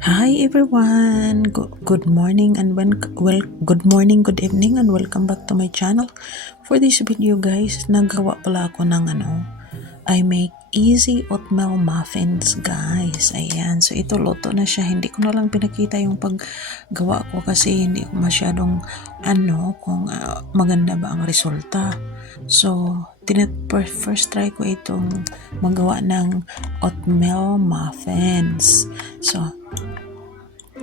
Hi everyone. Good morning and good morning, good evening and welcome back to my channel. For this video guys, naggawa pala ako ng I make easy oatmeal muffins guys. Ayan, so ito luto na siya. Hindi ko na lang pinakita yung paggawa ko kasi hindi ko masyadong kung maganda ba ang resulta. So, first try ko itong magawa ng oatmeal muffins.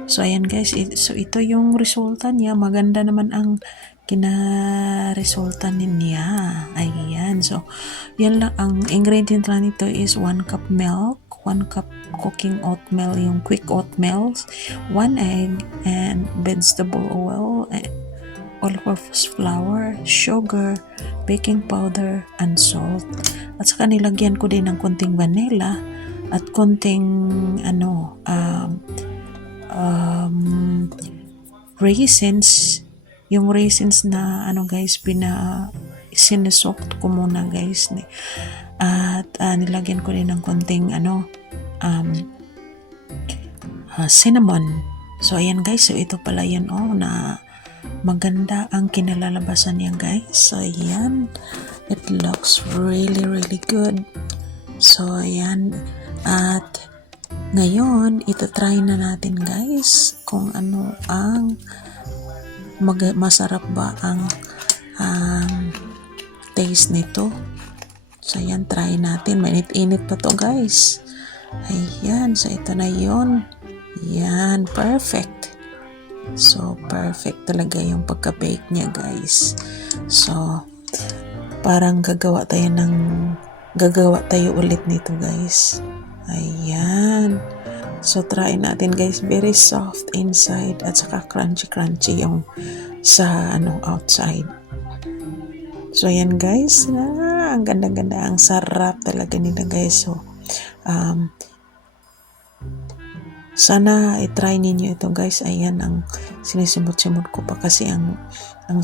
So ayan guys, so ito yung resulta niya. Maganda naman ang kinaresulta niya. Ayan, so yan lang. Ang ingredient lang nito is 1 cup milk, 1 cup cooking oatmeal, yung quick oatmeals, 1 egg, and vegetable oil, all-purpose flour, sugar, baking powder, and salt. At saka nilagyan ko din ng konting vanilla at konting raisins. Yung raisins na guys, sinesoft ko muna guys, at nilagyan ko din ng konting cinnamon. So ayan guys, so ito pala yan na maganda ang kinalalabasan niya guys. So ayan, it looks really good. So ayan, at ngayon, try na natin guys kung ano ang masarap ba ang taste nito. So ayan, try natin. Mainit-init pa to guys. Ayan, so ito na yon. Yan, perfect. So perfect talaga yung pagka-bake niya guys. So parang gagawa tayo ulit nito guys. Ayan. So, try natin guys. Very soft inside at saka crunchy yung sa outside. So, ayan guys. Ang ganda-ganda. Ang sarap talaga nila guys. So, sana i-try ninyo ito guys. Ayan ang sinisimot-simot ko pa kasi ang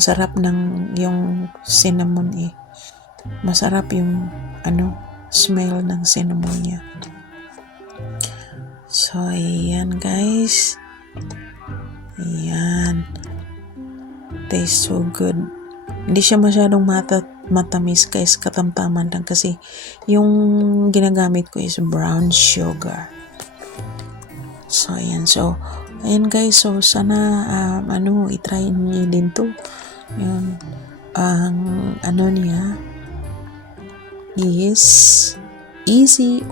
sarap ng yung cinnamon Masarap yung smell ng cinnamon niya. So, ayan guys. Ayan. Tastes so good. Hindi siya masyadong matamis guys. Katamtaman lang kasi yung ginagamit ko is brown sugar. So, ayan. So, ayan guys. So, sana i-try niyo din to. Yun. Ang niya is easy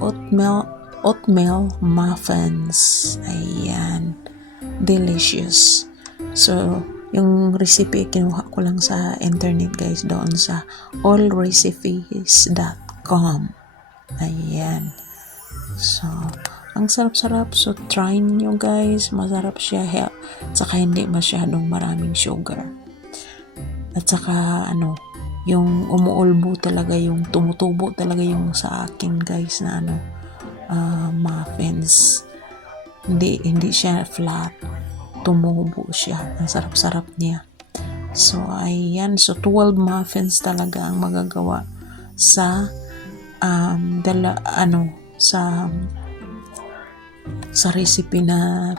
oatmeal muffins. Ayan. Delicious. So, yung recipe kinuha ko lang sa internet guys, doon sa allrecipes.com. Ayan. So, ang sarap-sarap. So, try nyo guys. Masarap siya. Saka hindi masyadong maraming sugar. At saka yung umuulbo talaga, yung tumutubo talaga yung sa akin guys na muffins. Hindi siya flat, tumubo siya. Ang sarap-sarap niya. So ayan, so 12 muffins talaga ang magagawa sa sa recipe na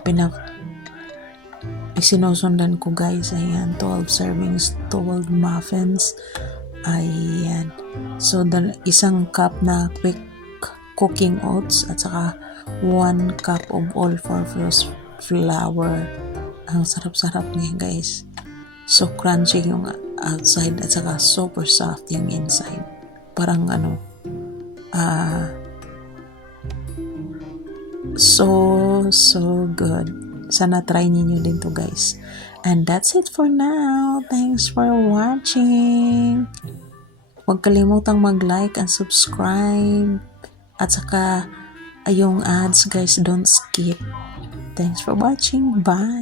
sinusundan ko guys. Ayan, 12 servings, 12 muffins. Ayan. So, isang cup na quick cooking oats at saka 1 cup of all-purpose flour. Ang sarap-sarap niya guys. So, crunchy yung outside at saka super soft yung inside. Parang so good. Sana try niyo din to guys. And that's it for now. Thanks for watching. Huwag kalimutang mag-like and subscribe. At saka yung ads guys, don't skip. Thanks for watching. Bye.